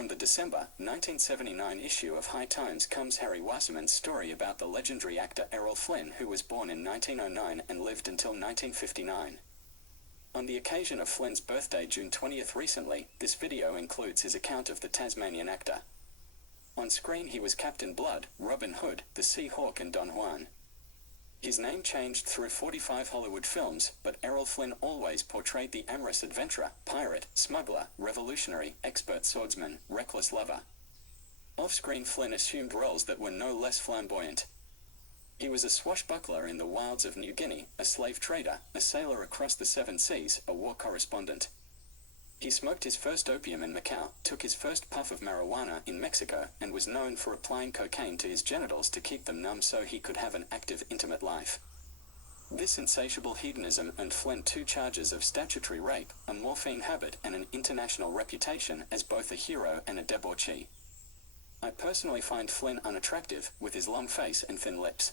From the December 1979 issue of High Times comes Harry Wasserman's story about the legendary actor Errol Flynn, who was born in 1909 and lived until 1959. On the occasion of Flynn's birthday, June 20th recently, this video includes his account of the Tasmanian actor. On screen he was Captain Blood, Robin Hood, the Sea Hawk and Don Juan. His name changed through 45 Hollywood films, but Errol Flynn always portrayed the amorous adventurer, pirate, smuggler, revolutionary, expert swordsman, reckless lover. Off-screen, Flynn assumed roles that were no less flamboyant. He was a swashbuckler in the wilds of New Guinea, a slave trader, a sailor across the seven seas, a war correspondent. He smoked his first opium in Macau, took his first puff of marijuana in Mexico, and was known for applying cocaine to his genitals to keep them numb so he could have an active, intimate life. This insatiable hedonism earned Flynn 2 charges of statutory rape, a morphine habit, and an international reputation as both a hero and a debauchee. I personally find Flynn unattractive, with his long face and thin lips.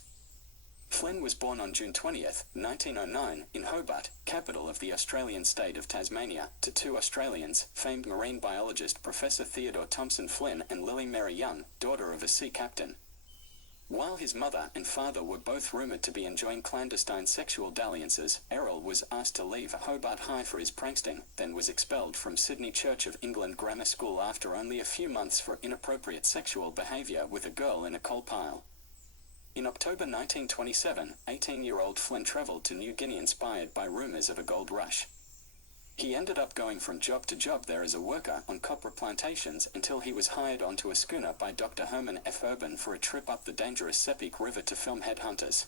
Flynn was born on June 20th, 1909, in Hobart, capital of the Australian state of Tasmania, to 2 Australians, famed marine biologist Professor Theodore Thompson Flynn and Lily Mary Young, daughter of a sea captain. While his mother and father were both rumoured to be enjoying clandestine sexual dalliances, Errol was asked to leave Hobart High for his pranksting, then was expelled from Sydney Church of England Grammar School after only a few months for inappropriate sexual behaviour with a girl in a coal pile. In October 1927, 18-year-old Flynn travelled to New Guinea inspired by rumours of a gold rush. He ended up going from job to job there as a worker on copra plantations until he was hired onto a schooner by Dr. Herman F. Urban for a trip up the dangerous Sepik River to film Headhunters.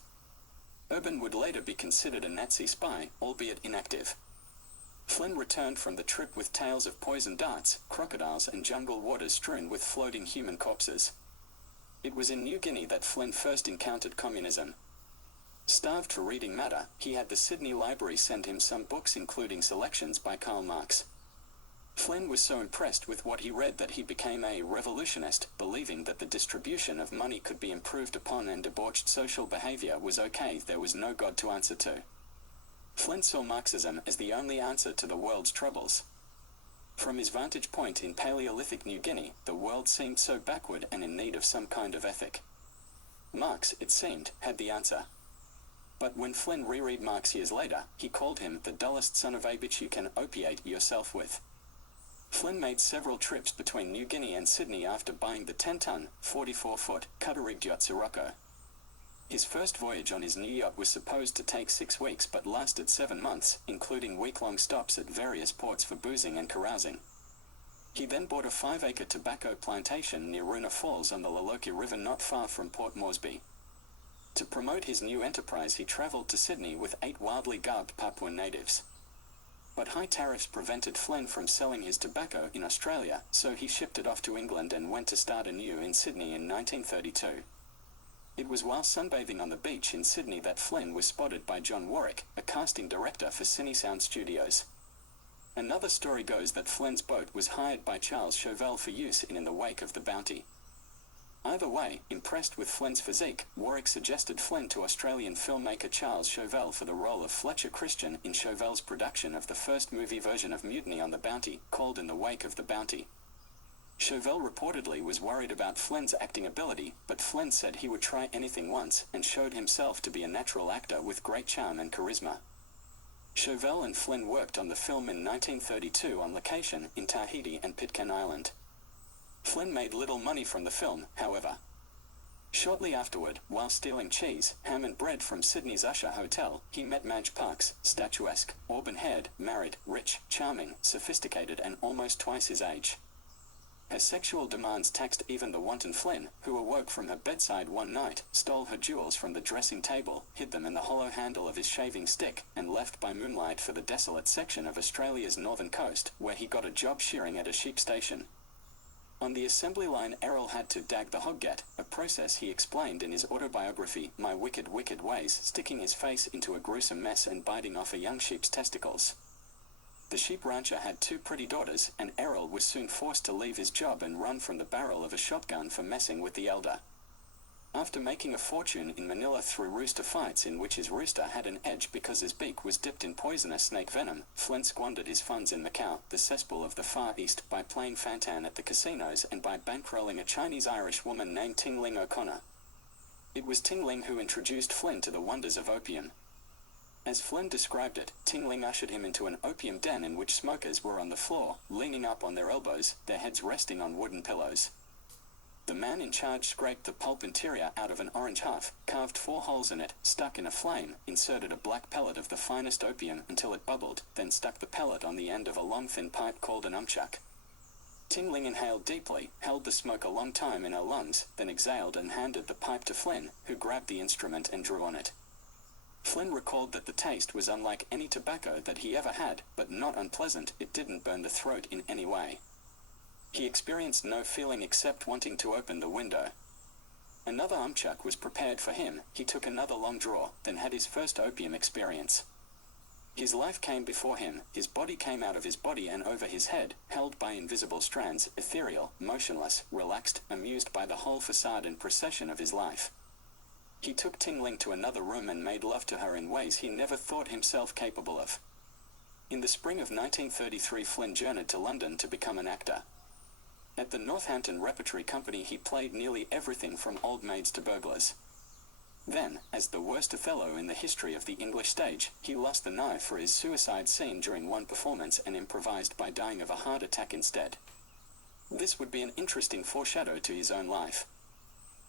Urban would later be considered a Nazi spy, albeit inactive. Flynn returned from the trip with tales of poison darts, crocodiles and jungle waters strewn with floating human corpses. It was in New Guinea that Flynn first encountered communism. Starved for reading matter, he had the Sydney Library send him some books including selections by Karl Marx. Flynn was so impressed with what he read that he became a revolutionist, believing that the distribution of money could be improved upon and debauched social behaviour was okay, there was no God to answer to. Flynn saw Marxism as the only answer to the world's troubles. From his vantage point in Paleolithic New Guinea, the world seemed so backward and in need of some kind of ethic. Marx, it seemed, had the answer. But when Flynn reread Marx years later, he called him the dullest son of a bitch you can opiate yourself with. Flynn made several trips between New Guinea and Sydney after buying the 10-ton, 44-foot, cutter-rigged yacht Sirocco. His first voyage on his new yacht was supposed to take 6 weeks but lasted 7 months, including week-long stops at various ports for boozing and carousing. He then bought a 5-acre tobacco plantation near Runa Falls on the Laloki River not far from Port Moresby. To promote his new enterprise he travelled to Sydney with 8 wildly garbed Papuan natives. But high tariffs prevented Flynn from selling his tobacco in Australia, so he shipped it off to England and went to start anew in Sydney in 1932. It was while sunbathing on the beach in Sydney that Flynn was spotted by John Warwick, a casting director for Cinesound Studios. Another story goes that Flynn's boat was hired by Charles Chauvel for use in the wake of the Bounty. Either way, impressed with Flynn's physique, Warwick suggested Flynn to Australian filmmaker Charles Chauvel for the role of Fletcher Christian in Chauvel's production of the first movie version of Mutiny on the Bounty, called In the Wake of the Bounty. Chauvel reportedly was worried about Flynn's acting ability, but Flynn said he would try anything once and showed himself to be a natural actor with great charm and charisma. Chauvel and Flynn worked on the film in 1932 on location in Tahiti and Pitcairn Island. Flynn made little money from the film, however. Shortly afterward, while stealing cheese, ham and bread from Sydney's Usher Hotel, he met Madge Parks, statuesque, auburn-haired, married, rich, charming, sophisticated and almost twice his age. Her sexual demands taxed even the wanton Flynn, who awoke from her bedside one night, stole her jewels from the dressing table, hid them in the hollow handle of his shaving stick, and left by moonlight for the desolate section of Australia's northern coast, where he got a job shearing at a sheep station. On the assembly line, Errol had to dag the hog get, a process he explained in his autobiography, My Wicked, Wicked Ways, sticking his face into a gruesome mess and biting off a young sheep's testicles. The sheep rancher had 2 pretty daughters, and Errol was soon forced to leave his job and run from the barrel of a shotgun for messing with the elder. After making a fortune in Manila through rooster fights in which his rooster had an edge because his beak was dipped in poisonous snake venom, Flynn squandered his funds in Macau, the cesspool of the Far East, by playing Fantan at the casinos and by bankrolling a Chinese-Irish woman named Ting Ling O'Connor. It was Ting Ling who introduced Flynn to the wonders of opium. As Flynn described it, Ting Ling ushered him into an opium den in which smokers were on the floor, leaning up on their elbows, their heads resting on wooden pillows. The man in charge scraped the pulp interior out of an orange huff, carved 4 holes in it, stuck in a flame, inserted a black pellet of the finest opium until it bubbled, then stuck the pellet on the end of a long thin pipe called an umchuck. Ting Ling inhaled deeply, held the smoke a long time in her lungs, then exhaled and handed the pipe to Flynn, who grabbed the instrument and drew on it. Flynn recalled that the taste was unlike any tobacco that he ever had, but not unpleasant. It didn't burn the throat in any way. He experienced no feeling except wanting to open the window. Another umchuck was prepared for him. He took another long draw, then had his first opium experience. His life came before him, his body came out of his body and over his head, held by invisible strands, ethereal, motionless, relaxed, amused by the whole facade and procession of his life. He took Ting Ling to another room and made love to her in ways he never thought himself capable of. In the spring of 1933, Flynn journeyed to London to become an actor. At the Northampton Repertory Company he played nearly everything from old maids to burglars. Then, as the worst Othello in the history of the English stage, he lost the knife for his suicide scene during one performance and improvised by dying of a heart attack instead. This would be an interesting foreshadow to his own life.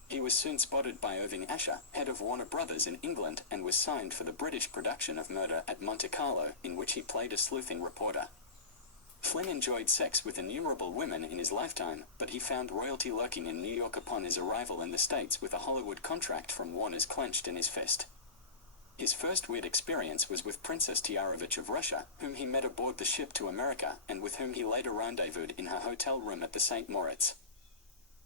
He was soon spotted by Irving Asher, head of Warner Brothers in England, and was signed for the British production of Murder at Monte Carlo, in which he played a sleuthing reporter. Flynn enjoyed sex with innumerable women in his lifetime, but he found royalty lurking in New York upon his arrival in the States with a Hollywood contract from Warner's clenched in his fist. His first weird experience was with Princess Tiarovich of Russia, whom he met aboard the ship to America, and with whom he later rendezvoused in her hotel room at the St. Moritz.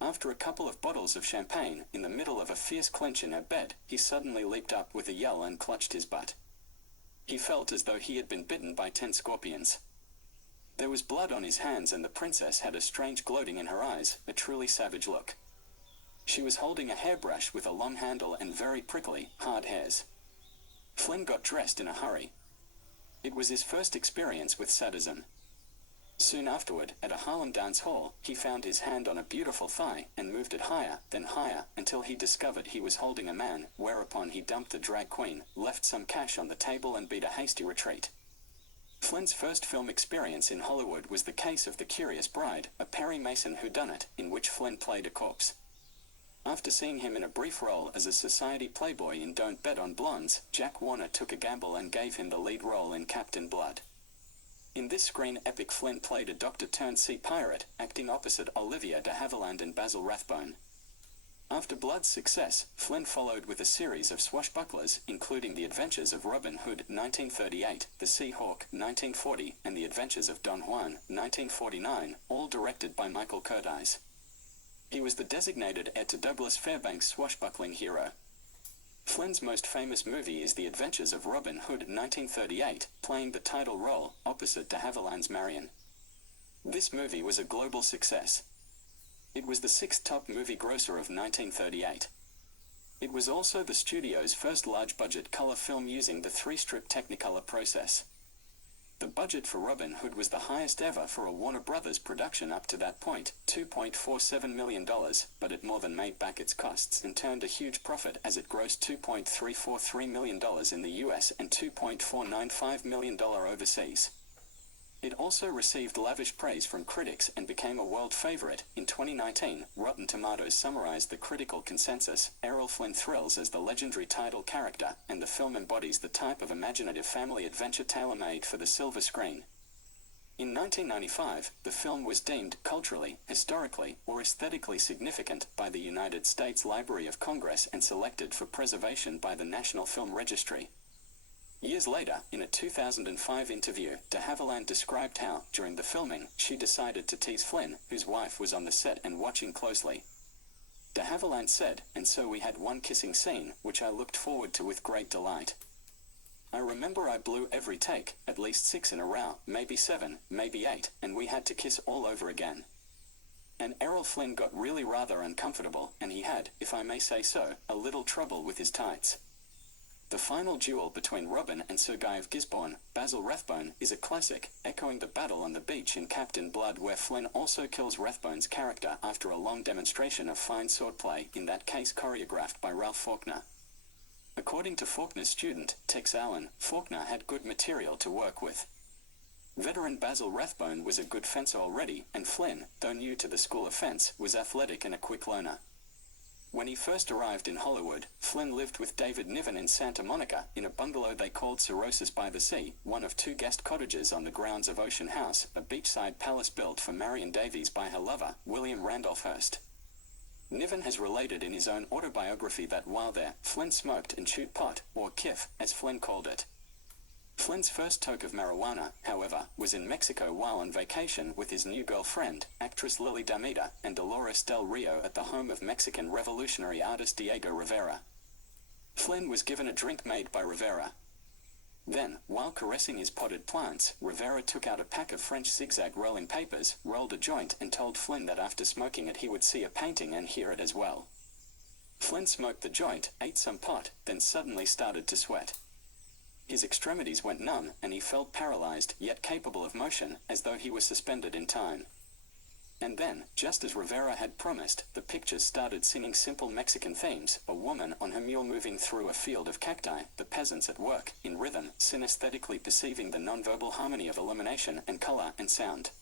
After a couple of bottles of champagne, in the middle of a fierce clinch in her bed, he suddenly leaped up with a yell and clutched his butt. He felt as though he had been bitten by 10 scorpions. There was blood on his hands and the princess had a strange gloating in her eyes, a truly savage look. She was holding a hairbrush with a long handle and very prickly, hard hairs. Flynn got dressed in a hurry. It was his first experience with sadism. Soon afterward, at a Harlem dance hall, he found his hand on a beautiful thigh and moved it higher, then higher, until he discovered he was holding a man, whereupon he dumped the drag queen, left some cash on the table and beat a hasty retreat. Flynn's first film experience in Hollywood was The Case of the Curious Bride, a Perry Mason whodunit, in which Flynn played a corpse. After seeing him in a brief role as a society playboy in Don't Bet on Blondes, Jack Warner took a gamble and gave him the lead role in Captain Blood. In this screen epic, Flynn played a doctor-turned-sea pirate, acting opposite Olivia de Havilland and Basil Rathbone. After Blood's success, Flynn followed with a series of swashbucklers, including The Adventures of Robin Hood, 1938, The Sea Hawk, 1940, and The Adventures of Don Juan, 1949, all directed by Michael Curtiz. He was the designated heir to Douglas Fairbanks' swashbuckling hero. Flynn's most famous movie is The Adventures of Robin Hood, 1938, playing the title role, opposite de Havilland's Marion. This movie was a global success. It was the 6th top movie grosser of 1938. It was also the studio's first large-budget color film using the 3-strip Technicolor process. The budget for Robin Hood was the highest ever for a Warner Brothers production up to that point, $2.47 million, but it more than made back its costs and turned a huge profit as it grossed $2.343 million in the US and $2.495 million overseas. It also received lavish praise from critics and became a world favorite. In 2019, Rotten Tomatoes summarized the critical consensus. Errol Flynn thrills as the legendary title character, and the film embodies the type of imaginative family adventure tailor-made for the silver screen. In 1995, the film was deemed culturally, historically, or aesthetically significant by the United States Library of Congress and selected for preservation by the National Film Registry. Years later, in a 2005 interview, de Havilland described how, during the filming, she decided to tease Flynn, whose wife was on the set and watching closely. De Havilland said, "And so we had one kissing scene, which I looked forward to with great delight. I remember I blew every take, at least 6 in a row, maybe 7, maybe 8, and we had to kiss all over again." And Errol Flynn got really rather uncomfortable, and he had, if I may say so, a little trouble with his tights. The final duel between Robin and Sir Guy of Gisborne, Basil Rathbone, is a classic, echoing the battle on the beach in Captain Blood where Flynn also kills Rathbone's character after a long demonstration of fine swordplay, in that case choreographed by Ralph Faulkner. According to Faulkner's student, Tex Allen, Faulkner had good material to work with. Veteran Basil Rathbone was a good fencer already, and Flynn, though new to the school of fence, was athletic and a quick learner. When he first arrived in Hollywood, Flynn lived with David Niven in Santa Monica, in a bungalow they called Cirrhosis by the Sea, one of 2 guest cottages on the grounds of Ocean House, a beachside palace built for Marion Davies by her lover, William Randolph Hearst. Niven has related in his own autobiography that while there, Flynn smoked and chewed pot, or kiff, as Flynn called it. Flynn's first toke of marijuana, however, was in Mexico while on vacation with his new girlfriend, actress Lily Damita, and Dolores Del Rio at the home of Mexican revolutionary artist Diego Rivera. Flynn was given a drink made by Rivera. Then, while caressing his potted plants, Rivera took out a pack of French zigzag rolling papers, rolled a joint and told Flynn that after smoking it he would see a painting and hear it as well. Flynn smoked the joint, ate some pot, then suddenly started to sweat. His extremities went numb, and he felt paralyzed, yet capable of motion, as though he was suspended in time. And then, just as Rivera had promised, the pictures started singing simple Mexican themes, a woman on her mule moving through a field of cacti, the peasants at work, in rhythm, synesthetically perceiving the nonverbal harmony of illumination and color and sound.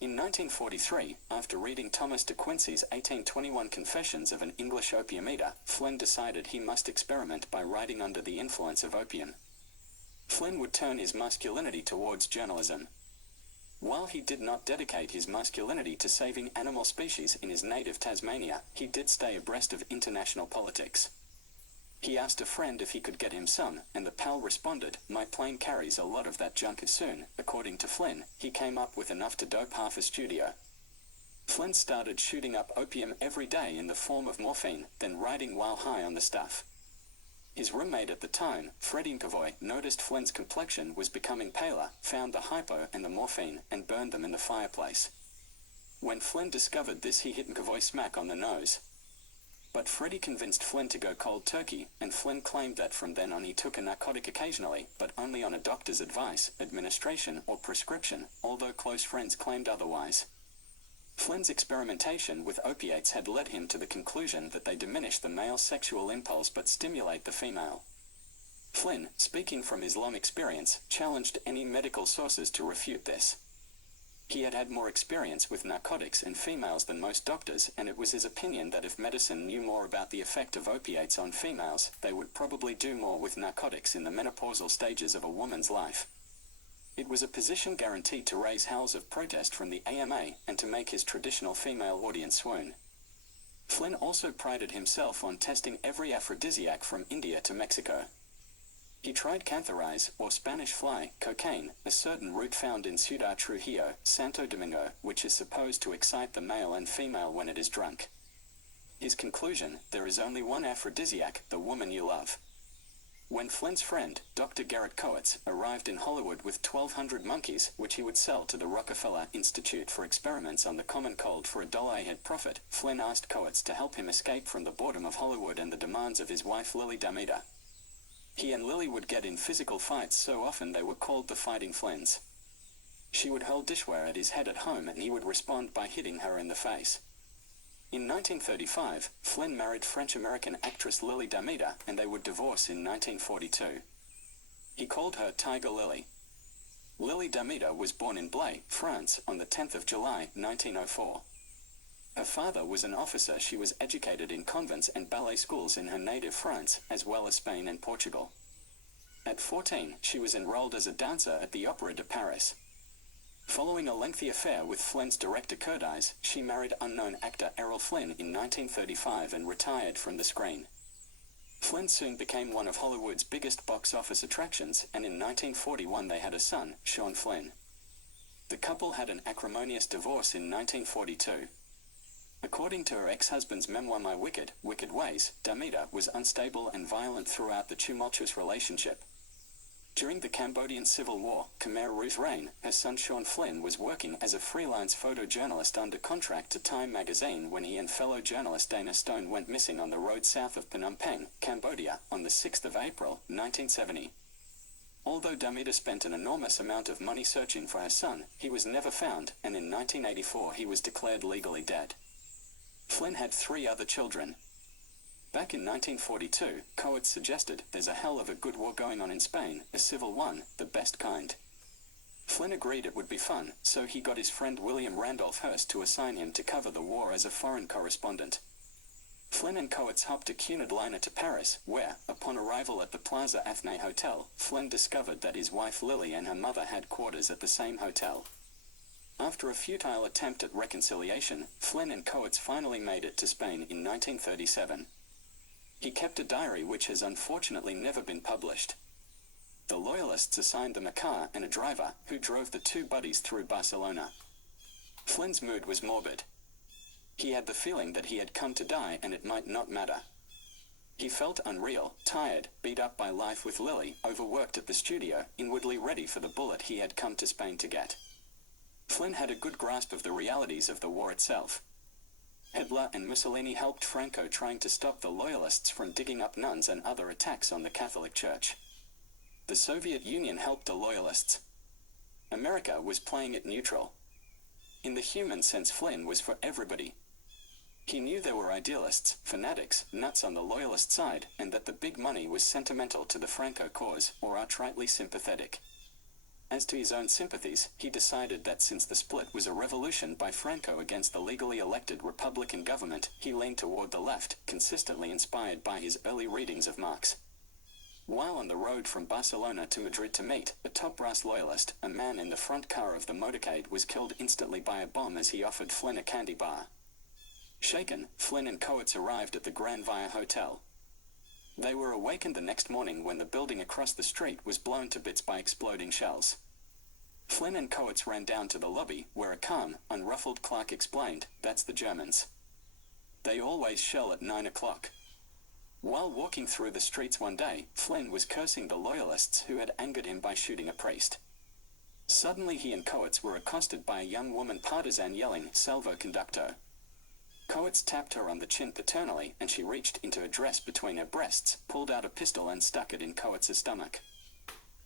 In 1943, after reading Thomas de Quincey's 1821 Confessions of an English Opium Eater, Flynn decided he must experiment by writing under the influence of opium. Flynn would turn his masculinity towards journalism. While he did not dedicate his masculinity to saving animal species in his native Tasmania, he did stay abreast of international politics. He asked a friend if he could get him some, and the pal responded, "My plane carries a lot of that junk." Soon, according to Flynn, he came up with enough to dope half a studio. Flynn started shooting up opium every day in the form of morphine, then writing while high on the stuff. His roommate at the time, Freddie McAvoy, noticed Flynn's complexion was becoming paler, found the hypo and the morphine, and burned them in the fireplace. When Flynn discovered this, he hit McAvoy smack on the nose. But Freddie convinced Flynn to go cold turkey, and Flynn claimed that from then on he took a narcotic occasionally, but only on a doctor's advice, administration, or prescription, although close friends claimed otherwise. Flynn's experimentation with opiates had led him to the conclusion that they diminish the male sexual impulse but stimulate the female. Flynn, speaking from his long experience, challenged any medical sources to refute this. He had had more experience with narcotics and females than most doctors, and it was his opinion that if medicine knew more about the effect of opiates on females, they would probably do more with narcotics in the menopausal stages of a woman's life. It was a position guaranteed to raise howls of protest from the AMA and to make his traditional female audience swoon. Flynn also prided himself on testing every aphrodisiac from India to Mexico. He tried cantharize, or Spanish fly, cocaine, a certain root found in Ciudad Trujillo, Santo Domingo, which is supposed to excite the male and female when it is drunk. His conclusion: there is only one aphrodisiac, the woman you love. When Flynn's friend, Dr. Garrett Coates, arrived in Hollywood with 1,200 monkeys, which he would sell to the Rockefeller Institute for experiments on the common cold for $1 a head profit, Flynn asked Coates to help him escape from the boredom of Hollywood and the demands of his wife Lily Damita. He and Lily would get in physical fights so often they were called the Fighting Flynns. She would hurl dishware at his head at home and he would respond by hitting her in the face. In 1935, Flynn married French-American actress Lily Damita, and they would divorce in 1942. He called her Tiger Lily. Lily Damita was born in Blaye, France, on the 10th of July, 1904. Her father was an officer. She was educated in convents and ballet schools in her native France, as well as Spain and Portugal. At 14, she was enrolled as a dancer at the Opéra de Paris. Following a lengthy affair with Flynn's director Curtiz, she married unknown actor Errol Flynn in 1935 and retired from the screen. Flynn soon became one of Hollywood's biggest box office attractions, and in 1941 they had a son, Sean Flynn. The couple had an acrimonious divorce in 1942. According to her ex-husband's memoir My Wicked Ways, Damita was unstable and violent throughout the tumultuous relationship. During the Cambodian Civil War, Khmer Rouge's reign, her son Sean Flynn was working as a freelance photojournalist under contract to Time magazine when he and fellow journalist Dana Stone went missing on the road south of Phnom Penh, Cambodia, on the 6th of April, 1970. Although Damita spent an enormous amount of money searching for her son, he was never found, and in 1984 he was declared legally dead. Flynn had 3 other children. Back in 1942, Coates suggested, "There's a hell of a good war going on in Spain, a civil one, the best kind." Flynn agreed it would be fun, so he got his friend William Randolph Hearst to assign him to cover the war as a foreign correspondent. Flynn and Coates hopped a Cunard liner to Paris, where, upon arrival at the Plaza Athénée Hotel, Flynn discovered that his wife Lily and her mother had quarters at the same hotel. After a futile attempt at reconciliation, Flynn and Coates finally made it to Spain in 1937. He kept a diary which has unfortunately never been published. The Loyalists assigned them a car and a driver, who drove the 2 buddies through Barcelona. Flynn's mood was morbid. He had the feeling that he had come to die and it might not matter. He felt unreal, tired, beat up by life with Lily, overworked at the studio, inwardly ready for the bullet he had come to Spain to get. Flynn had a good grasp of the realities of the war itself. Hitler and Mussolini helped Franco trying to stop the Loyalists from digging up nuns and other attacks on the Catholic Church. The Soviet Union helped the Loyalists. America was playing it neutral. In the human sense, Flynn was for everybody. He knew there were idealists, fanatics, nuts on the Loyalist side, and that the big money was sentimental to the Franco cause, or outrightly sympathetic. As to his own sympathies, he decided that since the split was a revolution by Franco against the legally elected Republican government, he leaned toward the left, consistently inspired by his early readings of Marx. While on the road from Barcelona to Madrid to meet a top brass Loyalist, a man in the front car of the motorcade was killed instantly by a bomb as he offered Flynn a candy bar. Shaken, Flynn and Coates arrived at the Gran Via Hotel. They were awakened the next morning when the building across the street was blown to bits by exploding shells. Flynn and Coates ran down to the lobby, where a calm, unruffled clerk explained, "That's the Germans. They always shell at 9 o'clock. While walking through the streets one day, Flynn was cursing the Loyalists who had angered him by shooting a priest. Suddenly he and Coates were accosted by a young woman partisan yelling, "Salvo conducto." Coates tapped her on the chin paternally, and she reached into a dress between her breasts, pulled out a pistol and stuck it in Coates' stomach.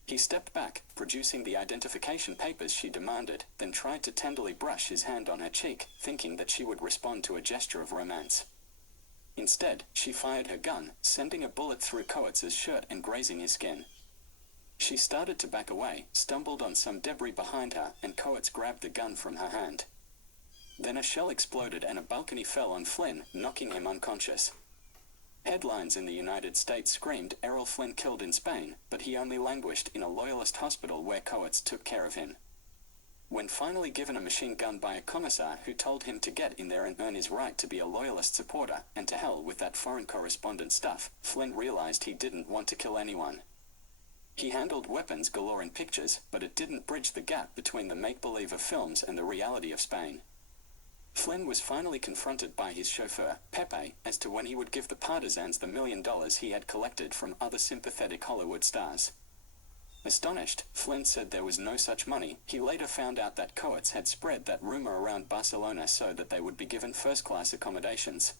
He stepped back, producing the identification papers she demanded, then tried to tenderly brush his hand on her cheek, thinking that she would respond to a gesture of romance. Instead, she fired her gun, sending a bullet through Coates' shirt and grazing his skin. She started to back away, stumbled on some debris behind her, and Coates grabbed the gun from her hand. Then a shell exploded and a balcony fell on Flynn, knocking him unconscious. Headlines in the United States screamed Errol Flynn killed in Spain, but he only languished in a Loyalist hospital where Coates took care of him. When finally given a machine gun by a commissar who told him to get in there and earn his right to be a Loyalist supporter, and to hell with that foreign correspondent stuff, Flynn realized he didn't want to kill anyone. He handled weapons galore in pictures, but it didn't bridge the gap between the make-believe of films and the reality of Spain. Flynn was finally confronted by his chauffeur, Pepe, as to when he would give the partisans the $1 million he had collected from other sympathetic Hollywood stars. Astonished, Flynn said there was no such money. He later found out that Coates had spread that rumor around Barcelona so that they would be given first-class accommodations.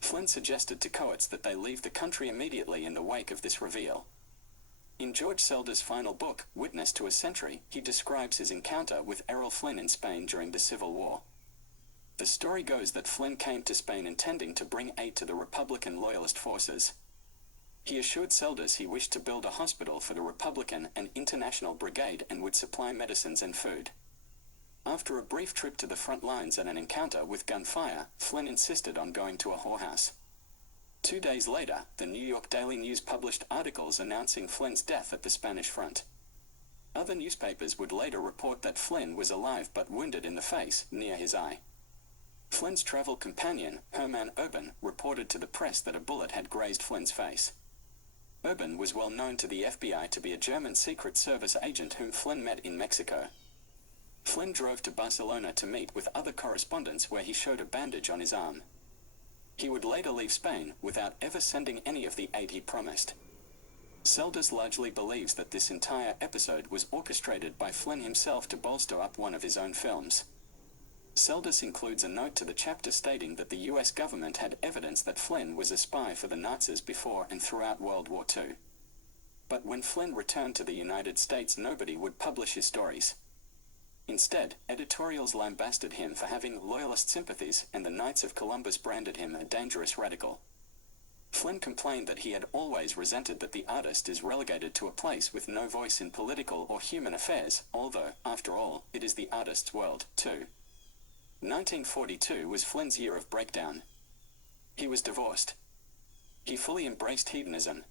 Flynn suggested to Coates that they leave the country immediately in the wake of this reveal. In George Selder's final book, Witness to a Century, he describes his encounter with Errol Flynn in Spain during the Civil War. The story goes that Flynn came to Spain intending to bring aid to the Republican Loyalist forces. He assured Selders he wished to build a hospital for the Republican and International Brigade and would supply medicines and food. After a brief trip to the front lines and an encounter with gunfire, Flynn insisted on going to a whorehouse. 2 days later, the New York Daily News published articles announcing Flynn's death at the Spanish front. Other newspapers would later report that Flynn was alive but wounded in the face, near his eye. Flynn's travel companion, Herman Urban, reported to the press that a bullet had grazed Flynn's face. Urban was well known to the FBI to be a German Secret Service agent whom Flynn met in Mexico. Flynn drove to Barcelona to meet with other correspondents where he showed a bandage on his arm. He would later leave Spain without ever sending any of the aid he promised. Seldes largely believes that this entire episode was orchestrated by Flynn himself to bolster up one of his own films. Seldes includes a note to the chapter stating that the US government had evidence that Flynn was a spy for the Nazis before and throughout World War II. But when Flynn returned to the United States, nobody would publish his stories. Instead, editorials lambasted him for having loyalist sympathies, and the Knights of Columbus branded him a dangerous radical. Flynn complained that he had always resented that the artist is relegated to a place with no voice in political or human affairs, although, after all, it is the artist's world, too. 1942 was Flynn's year of breakdown. He was divorced. He fully embraced hedonism.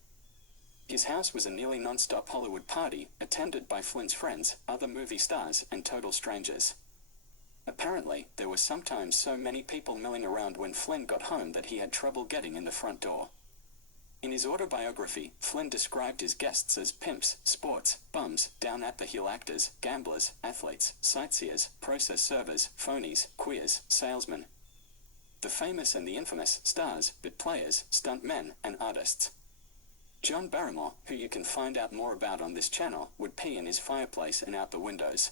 His house was a nearly non-stop Hollywood party, attended by Flynn's friends, other movie stars, and total strangers. Apparently, there were sometimes so many people milling around when Flynn got home that he had trouble getting in the front door. In his autobiography, Flynn described his guests as pimps, sports, bums, down-at-the-heel actors, gamblers, athletes, sightseers, process servers, phonies, queers, salesmen. The famous and the infamous, stars, bit players, stunt men, and artists. John Barrymore, who you can find out more about on this channel, would pee in his fireplace and out the windows.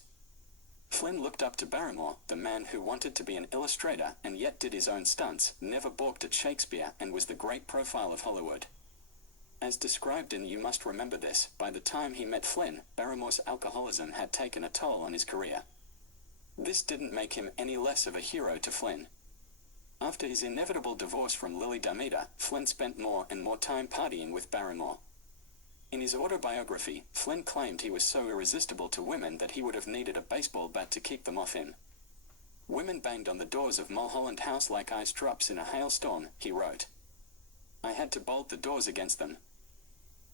Flynn looked up to Barrymore, the man who wanted to be an illustrator and yet did his own stunts, never balked at Shakespeare, and was the great profile of Hollywood. As described in You Must Remember This, by the time he met Flynn, Barrymore's alcoholism had taken a toll on his career. This didn't make him any less of a hero to Flynn. After his inevitable divorce from Lily Damita, Flynn spent more and more time partying with Barrymore. In his autobiography, Flynn claimed he was so irresistible to women that he would have needed a baseball bat to keep them off him. Women banged on the doors of Mulholland House like ice drops in a hailstorm, he wrote. I had to bolt the doors against them.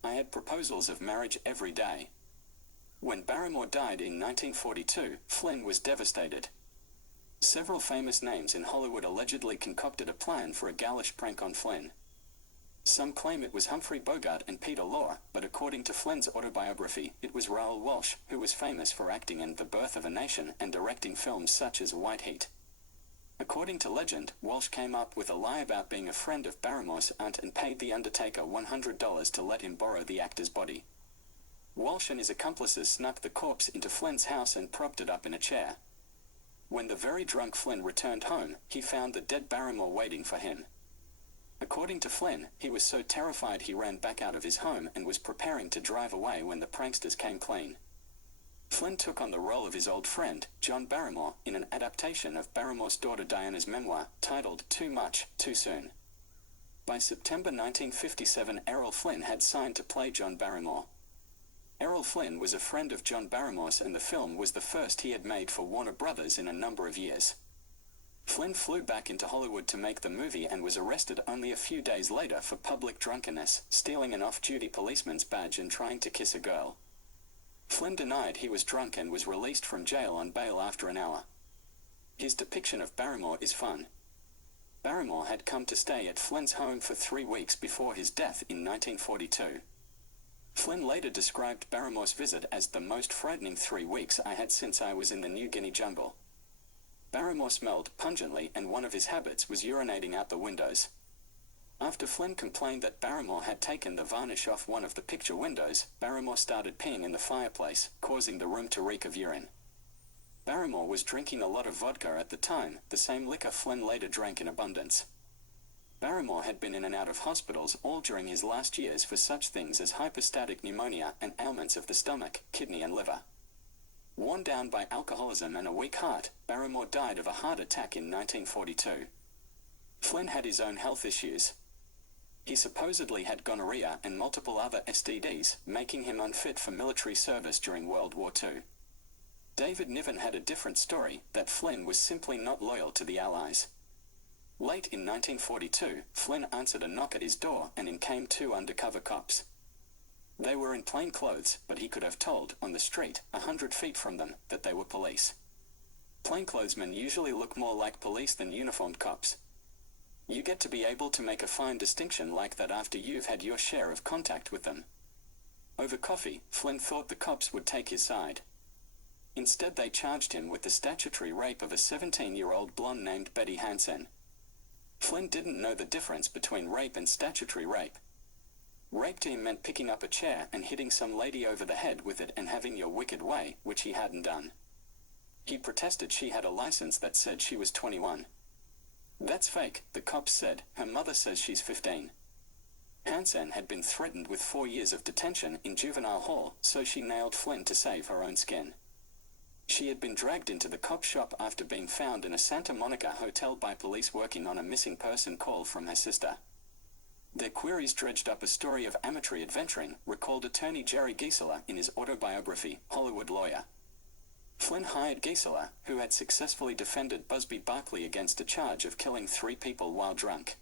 I had proposals of marriage every day. When Barrymore died in 1942, Flynn was devastated. Several famous names in Hollywood allegedly concocted a plan for a gallish prank on Flynn. Some claim it was Humphrey Bogart and Peter Lorre, but according to Flynn's autobiography, it was Raoul Walsh, who was famous for acting in The Birth of a Nation and directing films such as White Heat. According to legend, Walsh came up with a lie about being a friend of Barrymore's aunt and paid the undertaker $100 to let him borrow the actor's body. Walsh and his accomplices snuck the corpse into Flynn's house and propped it up in a chair. When the very drunk Flynn returned home, he found the dead Barrymore waiting for him. According to Flynn, he was so terrified he ran back out of his home and was preparing to drive away when the pranksters came clean. Flynn took on the role of his old friend, John Barrymore, in an adaptation of Barrymore's daughter Diana's memoir, titled Too Much, Too Soon. By September 1957, Errol Flynn had signed to play John Barrymore. Errol Flynn was a friend of John Barrymore's, and the film was the first he had made for Warner Brothers in a number of years. Flynn flew back into Hollywood to make the movie and was arrested only a few days later for public drunkenness, stealing an off-duty policeman's badge and trying to kiss a girl. Flynn denied he was drunk and was released from jail on bail after an hour. His depiction of Barrymore is fun. Barrymore had come to stay at Flynn's home for 3 weeks before his death in 1942. Flynn later described Barrymore's visit as the most frightening 3 weeks I had since I was in the New Guinea jungle. Barrymore smelled pungently, and one of his habits was urinating out the windows. After Flynn complained that Barrymore had taken the varnish off one of the picture windows, Barrymore started peeing in the fireplace, causing the room to reek of urine. Barrymore was drinking a lot of vodka at the time, the same liquor Flynn later drank in abundance. Barrymore had been in and out of hospitals all during his last years for such things as hypostatic pneumonia and ailments of the stomach, kidney and liver. Worn down by alcoholism and a weak heart, Barrymore died of a heart attack in 1942. Flynn had his own health issues. He supposedly had gonorrhea and multiple other STDs, making him unfit for military service during World War II. David Niven had a different story, that Flynn was simply not loyal to the Allies. Late in 1942, Flynn answered a knock at his door, and in came 2 undercover cops. They were in plain clothes, but he could have told, on the street, 100 feet from them, that they were police. Plainclothesmen usually look more like police than uniformed cops. You get to be able to make a fine distinction like that after you've had your share of contact with them. Over coffee, Flynn thought the cops would take his side. Instead, they charged him with the statutory rape of a 17-year-old blonde named Betty Hansen. Flynn didn't know the difference between rape and statutory rape. Rape to him meant picking up a chair and hitting some lady over the head with it and having your wicked way, which he hadn't done. He protested she had a license that said she was 21. That's fake, the cops said. Her mother says she's 15. Hansen had been threatened with 4 years of detention in juvenile hall, so she nailed Flynn to save her own skin. She had been dragged into the cop shop after being found in a Santa Monica hotel by police working on a missing person call from her sister. Their queries dredged up a story of amateur adventuring, recalled attorney Jerry Giesler in his autobiography, Hollywood Lawyer. Flynn hired Giesler, who had successfully defended Busby Berkeley against a charge of killing 3 people while drunk.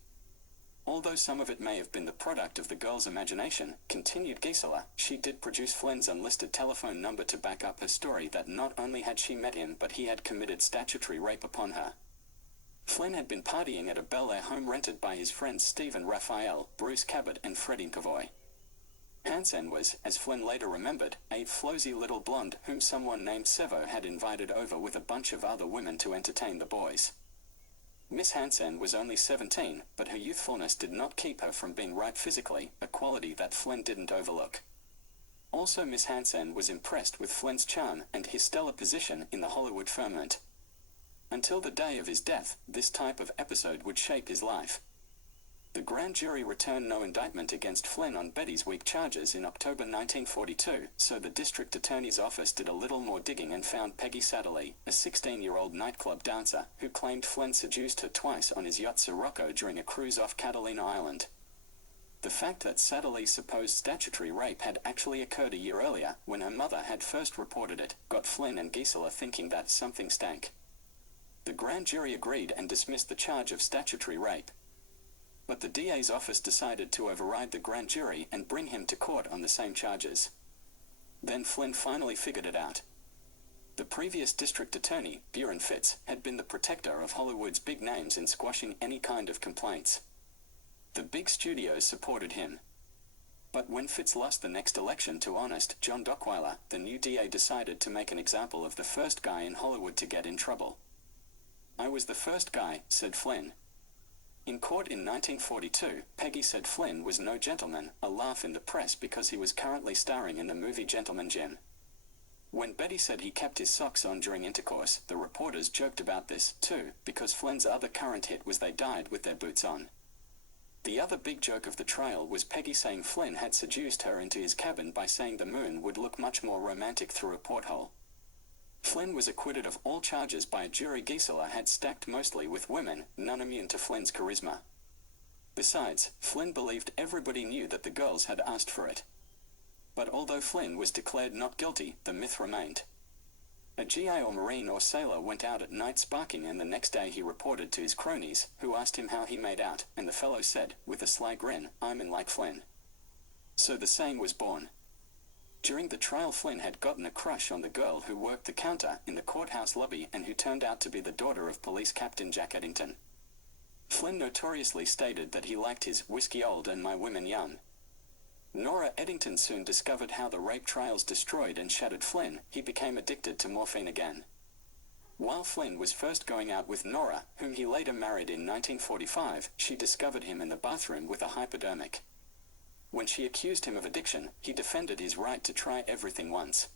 Although some of it may have been the product of the girl's imagination, continued Giesler, she did produce Flynn's unlisted telephone number to back up her story that not only had she met him but he had committed statutory rape upon her. Flynn had been partying at a Bel Air home rented by his friends Stephen Raphael, Bruce Cabot and Freddie Cavoy. Hansen was, as Flynn later remembered, a flowsy little blonde whom someone named Sevo had invited over with a bunch of other women to entertain the boys. Miss Hansen was only 17, but her youthfulness did not keep her from being ripe physically, a quality that Flynn didn't overlook. Also, Miss Hansen was impressed with Flynn's charm and his stellar position in the Hollywood firmament. Until the day of his death, this type of episode would shape his life. The grand jury returned no indictment against Flynn on Betty's weak charges in October 1942, so the district attorney's office did a little more digging and found Peggy Satterlee, a 16-year-old nightclub dancer, who claimed Flynn seduced her twice on his yacht Sirocco during a cruise off Catalina Island. The fact that Satterlee's supposed statutory rape had actually occurred a year earlier, when her mother had first reported it, got Flynn and Giesler thinking that something stank. The grand jury agreed and dismissed the charge of statutory rape. But the DA's office decided to override the grand jury and bring him to court on the same charges. Then Flynn finally figured it out. The previous district attorney, Buren Fitz, had been the protector of Hollywood's big names in squashing any kind of complaints. The big studios supported him. But when Fitz lost the next election to honest John Dockweiler, the new DA decided to make an example of the first guy in Hollywood to get in trouble. "I was the first guy," said Flynn. In court in 1942, Peggy said Flynn was no gentleman, a laugh in the press because he was currently starring in the movie Gentleman Jim. When Betty said he kept his socks on during intercourse, the reporters joked about this, too, because Flynn's other current hit was They Died with Their Boots On. The other big joke of the trial was Peggy saying Flynn had seduced her into his cabin by saying the moon would look much more romantic through a porthole. Flynn was acquitted of all charges by a jury Giesler had stacked mostly with women, none immune to Flynn's charisma. Besides, Flynn believed everybody knew that the girls had asked for it. But although Flynn was declared not guilty, the myth remained. A GI or Marine or sailor went out at night sparking and the next day he reported to his cronies, who asked him how he made out, and the fellow said, with a sly grin, "I'm in like Flynn." So the saying was born. During the trial, Flynn had gotten a crush on the girl who worked the counter in the courthouse lobby and who turned out to be the daughter of Police Captain Jack Eddington. Flynn notoriously stated that he liked his whiskey old and my women young. Nora Eddington soon discovered how the rape trials destroyed and shattered Flynn. He became addicted to morphine again. While Flynn was first going out with Nora, whom he later married in 1945, she discovered him in the bathroom with a hypodermic. When she accused him of addiction, he defended his right to try everything once.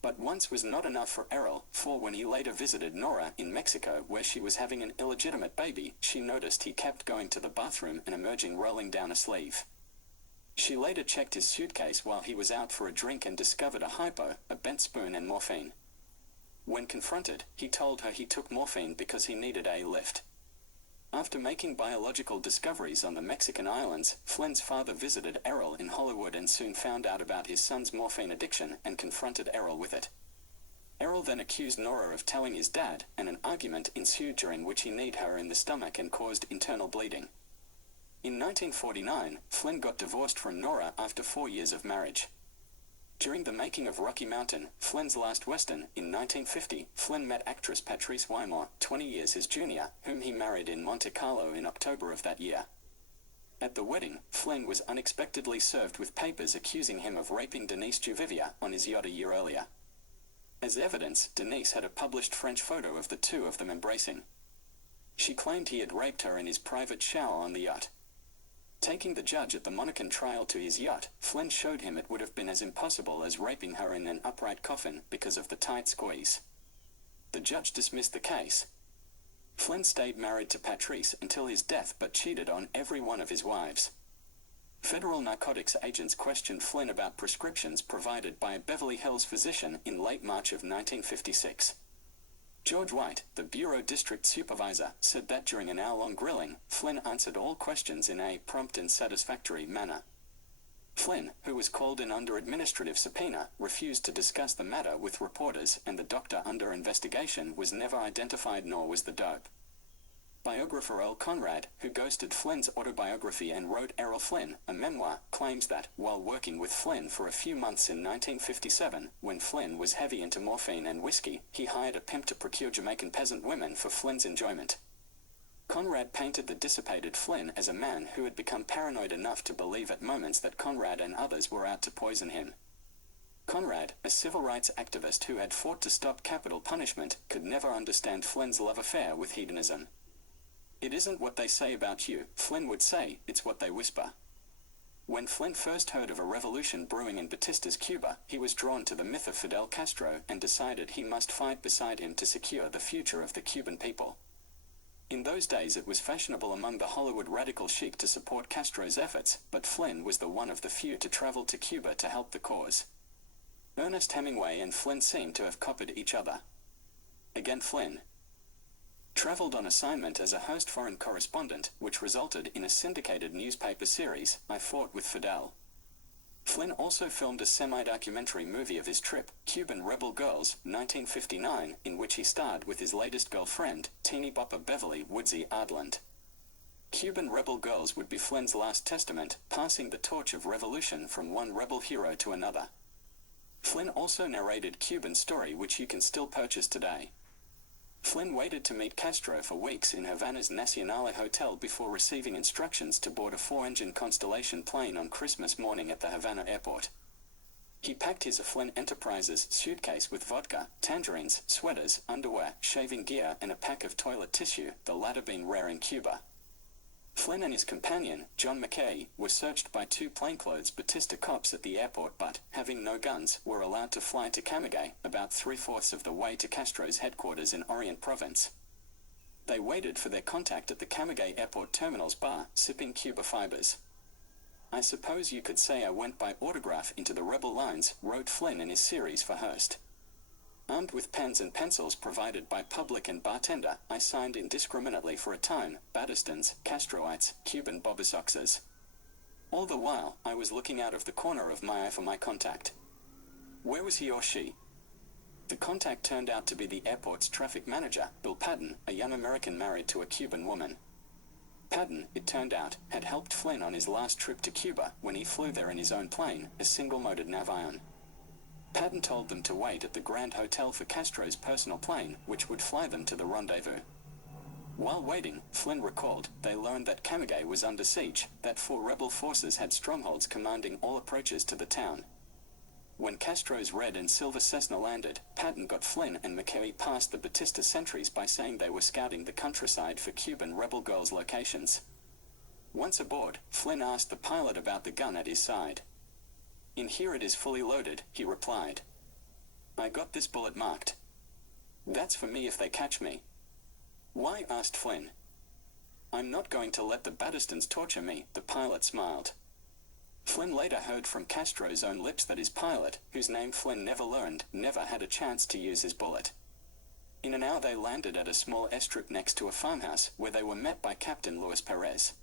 But once was not enough for Errol, for when he later visited Nora in Mexico where she was having an illegitimate baby, she noticed he kept going to the bathroom and emerging rolling down a sleeve. She later checked his suitcase while he was out for a drink and discovered a hypo, a bent spoon and morphine. When confronted, he told her he took morphine because he needed a lift. After making biological discoveries on the Mexican islands, Flynn's father visited Errol in Hollywood and soon found out about his son's morphine addiction and confronted Errol with it. Errol then accused Nora of telling his dad, and an argument ensued during which he kneed her in the stomach and caused internal bleeding. In 1949, Flynn got divorced from Nora after 4 years of marriage. During the making of Rocky Mountain, Flynn's last western, in 1950, Flynn met actress Patrice Wymore, 20 years his junior, whom he married in Monte Carlo in October of that year. At the wedding, Flynn was unexpectedly served with papers accusing him of raping Denise Juvivia on his yacht a year earlier. As evidence, Denise had a published French photo of the two of them embracing. She claimed he had raped her in his private shower on the yacht. Taking the judge at the Monacan trial to his yacht, Flynn showed him it would have been as impossible as raping her in an upright coffin because of the tight squeeze. The judge dismissed the case. Flynn stayed married to Patrice until his death but cheated on every one of his wives. Federal narcotics agents questioned Flynn about prescriptions provided by a Beverly Hills physician in late March of 1956. George White, the Bureau District Supervisor, said that during an hour-long grilling, Flynn answered all questions in a prompt and satisfactory manner. Flynn, who was called in under administrative subpoena, refused to discuss the matter with reporters, and the doctor under investigation was never identified, nor was the dope. Biographer Earl Conrad, who ghosted Flynn's autobiography and wrote Errol Flynn, a memoir, claims that, while working with Flynn for a few months in 1957, when Flynn was heavy into morphine and whiskey, he hired a pimp to procure Jamaican peasant women for Flynn's enjoyment. Conrad painted the dissipated Flynn as a man who had become paranoid enough to believe at moments that Conrad and others were out to poison him. Conrad, a civil rights activist who had fought to stop capital punishment, could never understand Flynn's love affair with hedonism. "It isn't what they say about you," Flynn would say, "it's what they whisper." When Flynn first heard of a revolution brewing in Batista's Cuba, he was drawn to the myth of Fidel Castro and decided he must fight beside him to secure the future of the Cuban people. In those days it was fashionable among the Hollywood radical chic to support Castro's efforts, but Flynn was the one of the few to travel to Cuba to help the cause. Ernest Hemingway and Flynn seem to have copied each other. Again, Flynn traveled on assignment as a host foreign correspondent, which resulted in a syndicated newspaper series, I Fought with Fidel. Flynn also filmed a semi-documentary movie of his trip, Cuban Rebel Girls, 1959, in which he starred with his latest girlfriend, teeny bopper Beverly Woodsy Ardland. Cuban Rebel Girls would be Flynn's last testament, passing the torch of revolution from one rebel hero to another. Flynn also narrated Cuban Story, which you can still purchase today. Flynn waited to meet Castro for weeks in Havana's Nacional Hotel before receiving instructions to board a 4-engine Constellation plane on Christmas morning at the Havana airport. He packed his Flynn Enterprises suitcase with vodka, tangerines, sweaters, underwear, shaving gear, and a pack of toilet tissue, the latter being rare in Cuba. Flynn and his companion, John McKay, were searched by 2 plainclothes Batista cops at the airport but, having no guns, were allowed to fly to Camagüey, about 3/4 of the way to Castro's headquarters in Orient Province. They waited for their contact at the Camagüey Airport Terminal's bar, sipping Cuba fibers. "I suppose you could say I went by autograph into the rebel lines," wrote Flynn in his series for Hearst. "Armed with pens and pencils provided by public and bartender, I signed indiscriminately for a time, Batistans, Castroites, Cuban Bobisoxers. All the while, I was looking out of the corner of my eye for my contact. Where was he or she? The contact turned out to be the airport's traffic manager, Bill Patton, a young American married to a Cuban woman. Patton, it turned out, had helped Flynn on his last trip to Cuba when he flew there in his own plane, a single-motored Navion. Patton told them to wait at the Grand Hotel for Castro's personal plane, which would fly them to the rendezvous. While waiting, Flynn recalled, they learned that Camagüey was under siege, that 4 rebel forces had strongholds commanding all approaches to the town. When Castro's red and silver Cessna landed, Patton got Flynn and McKay past the Batista sentries by saying they were scouting the countryside for Cuban rebel girls' locations. Once aboard, Flynn asked the pilot about the gun at his side. "In here it is fully loaded," he replied. "I got this bullet marked. That's for me if they catch me." "Why?" asked Flynn. "I'm not going to let the Batistans torture me," the pilot smiled. Flynn later heard from Castro's own lips that his pilot, whose name Flynn never learned, never had a chance to use his bullet. In an hour they landed at a small airstrip next to a farmhouse, where they were met by Captain Luis Perez.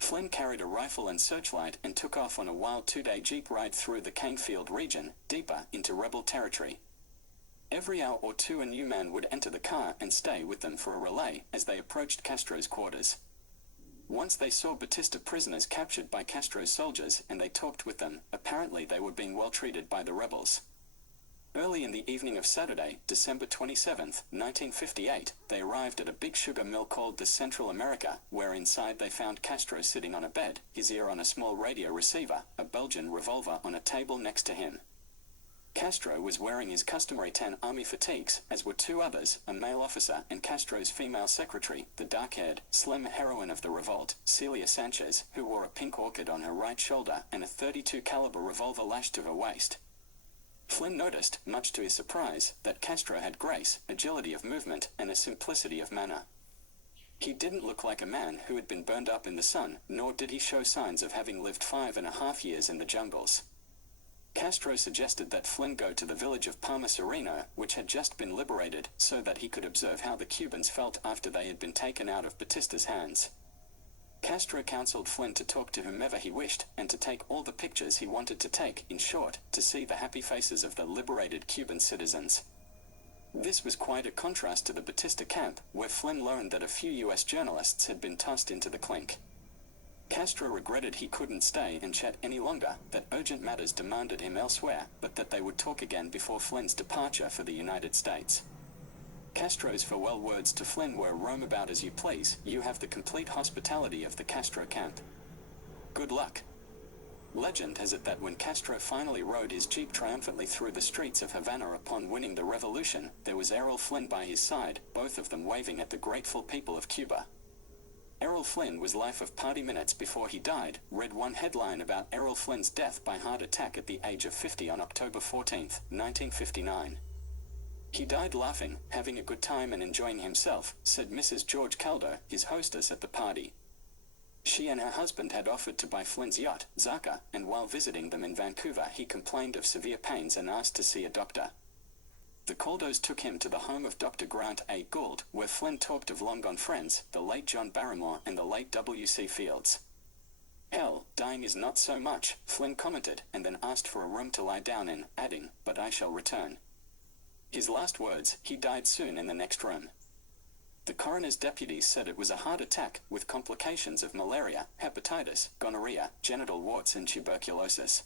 Flynn carried a rifle and searchlight and took off on a wild 2-day jeep ride through the Canefield region, deeper into rebel territory. Every hour or two a new man would enter the car and stay with them for a relay as they approached Castro's quarters. Once they saw Batista prisoners captured by Castro's soldiers and they talked with them, apparently they were being well treated by the rebels. Early in the evening of Saturday, December 27, 1958, they arrived at a big sugar mill called the Central America, where inside they found Castro sitting on a bed, his ear on a small radio receiver, a Belgian revolver on a table next to him. Castro was wearing his customary tan army fatigues, as were two others, a male officer and Castro's female secretary, the dark-haired, slim heroine of the revolt, Celia Sanchez, who wore a pink orchid on her right shoulder and a .32 caliber revolver lashed to her waist. Flynn noticed, much to his surprise, that Castro had grace, agility of movement, and a simplicity of manner. He didn't look like a man who had been burned up in the sun, nor did he show signs of having lived 5.5 years in the jungles. Castro suggested that Flynn go to the village of Palma Sereno, which had just been liberated, so that he could observe how the Cubans felt after they had been taken out of Batista's hands. Castro counseled Flynn to talk to whomever he wished, and to take all the pictures he wanted to take, in short, to see the happy faces of the liberated Cuban citizens. This was quite a contrast to the Batista camp, where Flynn learned that a few US journalists had been tossed into the clink. Castro regretted he couldn't stay and chat any longer, that urgent matters demanded him elsewhere, but that they would talk again before Flynn's departure for the United States. Castro's farewell words to Flynn were, "Roam about as you please, you have the complete hospitality of the Castro camp. Good luck." Legend has it that when Castro finally rode his jeep triumphantly through the streets of Havana upon winning the revolution, there was Errol Flynn by his side, both of them waving at the grateful people of Cuba. Errol Flynn was life of party minutes before he died, read one headline about Errol Flynn's death by heart attack at the age of 50 on October 14, 1959. "He died laughing, having a good time and enjoying himself," said Mrs. George Caldo, his hostess at the party. She and her husband had offered to buy Flynn's yacht, Zaka, and while visiting them in Vancouver he complained of severe pains and asked to see a doctor. The Caldos took him to the home of Dr. Grant A. Gould, where Flynn talked of long-gone friends, the late John Barrymore and the late W.C. Fields. "Hell, dying is not so much," Flynn commented, and then asked for a room to lie down in, adding, "But I shall return." His last words, he died soon in the next room. The coroner's deputies said it was a heart attack, with complications of malaria, hepatitis, gonorrhea, genital warts and tuberculosis.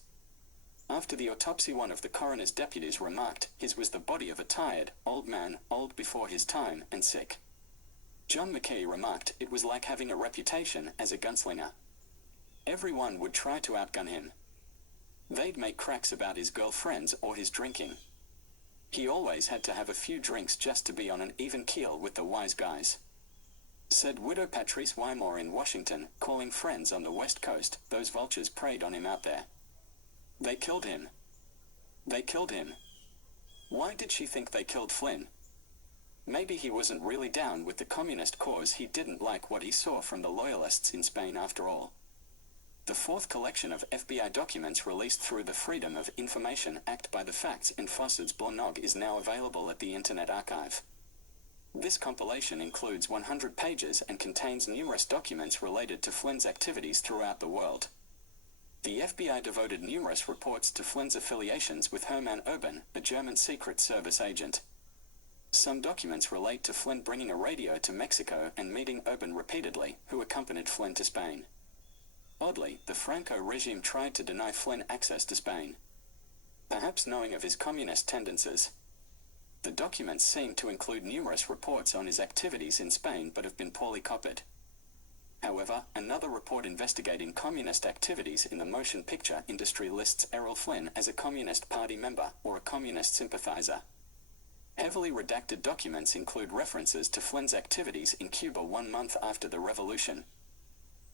After the autopsy, one of the coroner's deputies remarked, "His was the body of a tired, old man, old before his time, and sick." John McKee remarked, "It was like having a reputation as a gunslinger. Everyone would try to outgun him. They'd make cracks about his girlfriends or his drinking. He always had to have a few drinks just to be on an even keel with the wise guys," said widow Patrice Wymore in Washington, calling friends on the West Coast, "Those vultures preyed on him out there. They killed him. They killed him." Why did she think they killed Flynn? Maybe he wasn't really down with the communist cause. He didn't like what he saw from the loyalists in Spain after all. The fourth collection of FBI documents released through the Freedom of Information Act by the Facts and Fossett's blog is now available at the Internet Archive. This compilation includes 100 pages and contains numerous documents related to Flynn's activities throughout the world. The FBI devoted numerous reports to Flynn's affiliations with Hermann Oberg, a German Secret Service agent. Some documents relate to Flynn bringing a radio to Mexico and meeting Oberg repeatedly, who accompanied Flynn to Spain. Oddly, the Franco regime tried to deny Flynn access to Spain, perhaps knowing of his communist tendencies. The documents seem to include numerous reports on his activities in Spain but have been poorly copied. However, another report investigating communist activities in the motion picture industry lists Errol Flynn as a Communist Party member or a communist sympathizer. Heavily redacted documents include references to Flynn's activities in Cuba 1 month after the revolution.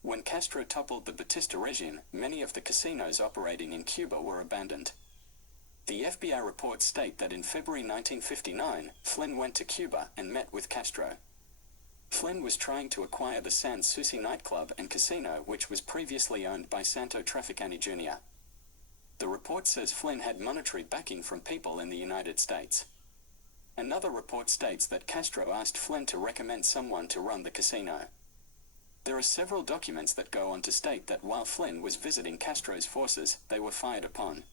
When Castro toppled the Batista regime, many of the casinos operating in Cuba were abandoned. The FBI reports state that in February 1959, Flynn went to Cuba and met with Castro. Flynn was trying to acquire the San Souci nightclub and casino, which was previously owned by Santo Trafficani Jr. The report says Flynn had monetary backing from people in the United States. Another report states that Castro asked Flynn to recommend someone to run the casino. There are several documents that go on to state that while Flynn was visiting Castro's forces, they were fired upon.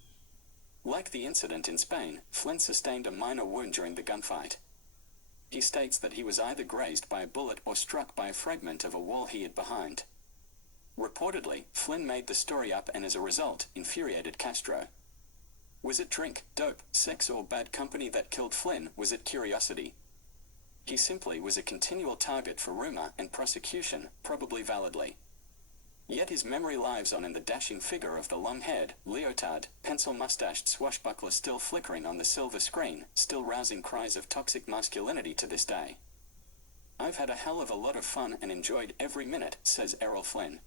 Like the incident in Spain, Flynn sustained a minor wound during the gunfight. He states that he was either grazed by a bullet or struck by a fragment of a wall he hid behind. Reportedly, Flynn made the story up and as a result, infuriated Castro. Was it drink, dope, sex or bad company that killed Flynn? Was it curiosity? He simply was a continual target for rumor and prosecution, probably validly. Yet his memory lives on in the dashing figure of the long-haired, leotard, pencil-mustached swashbuckler still flickering on the silver screen, still rousing cries of toxic masculinity to this day. "I've had a hell of a lot of fun and enjoyed every minute," says Errol Flynn.